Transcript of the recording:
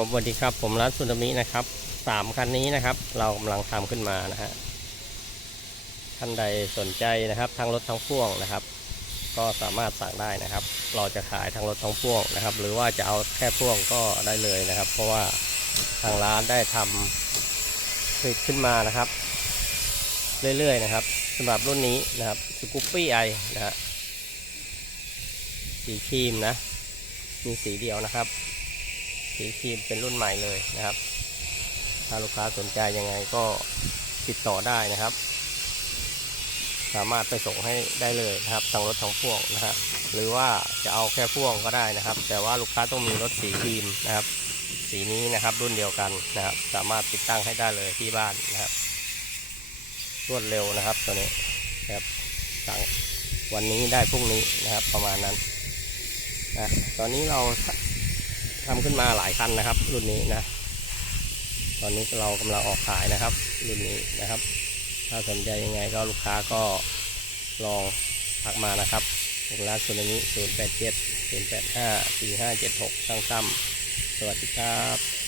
ผมสวัสดีครับผมร้านสุนมินะครับสามคันนี้นะครับ เรากำลังทำขึ้นมานะฮะท่านใดสนใจนะครับทั้งรถทั้งพ่วงนะครับ ก็สามารถสั่งได้นะครับ เราจะขายทั้งรถทั้งพ่วงนะครับ หรือว่าจะเอาแค่พ่วงก็ได้เลยนะครับ เพราะว่าทางร้านได้ทำผลิตขึ้นมานะครับ เรื่อยๆนะครับสำหรับรุ่นนี้นะครับสกูปปี้ไอนะฮะสีครีมนะมีสีเดียวนะครับ สีครีมเป็นรุ่นใหม่เลยนะครับ ถ้าลูกค้าสนใจยังไงก็ติดต่อได้นะครับ สามารถไปส่งให้ได้เลยนะครับทางรถทางพ่วงนะฮะหรือว่าจะเอาแค่พ่วงก็ได้นะครับ แต่ว่าลูกค้าต้องมีรถสีครีมนะครับ สีนี้นะครับรุ่นเดียวกันนะครับ สามารถติดตั้งให้ได้เลยที่บ้านนะครับ รวดเร็วนะครับตัวนี้นะครับสั่งวันนี้ได้พรุ่งนี้นะครับประมาณนั้นนะตอนนี้เรา ทำขึ้นมาหลายคันนะครับ รุ่นนี้นะ ตอนนี้เรากำลังออกขายนะครับ รุ่นนี้นะครับ ถ้าสนใจยังไงก็ลูกค้าก็ลองทักมานะครับผมร้านสุนามิ0 8 7 0 8 5 4 5 7 6ช่างตั้มสวัสดีครับ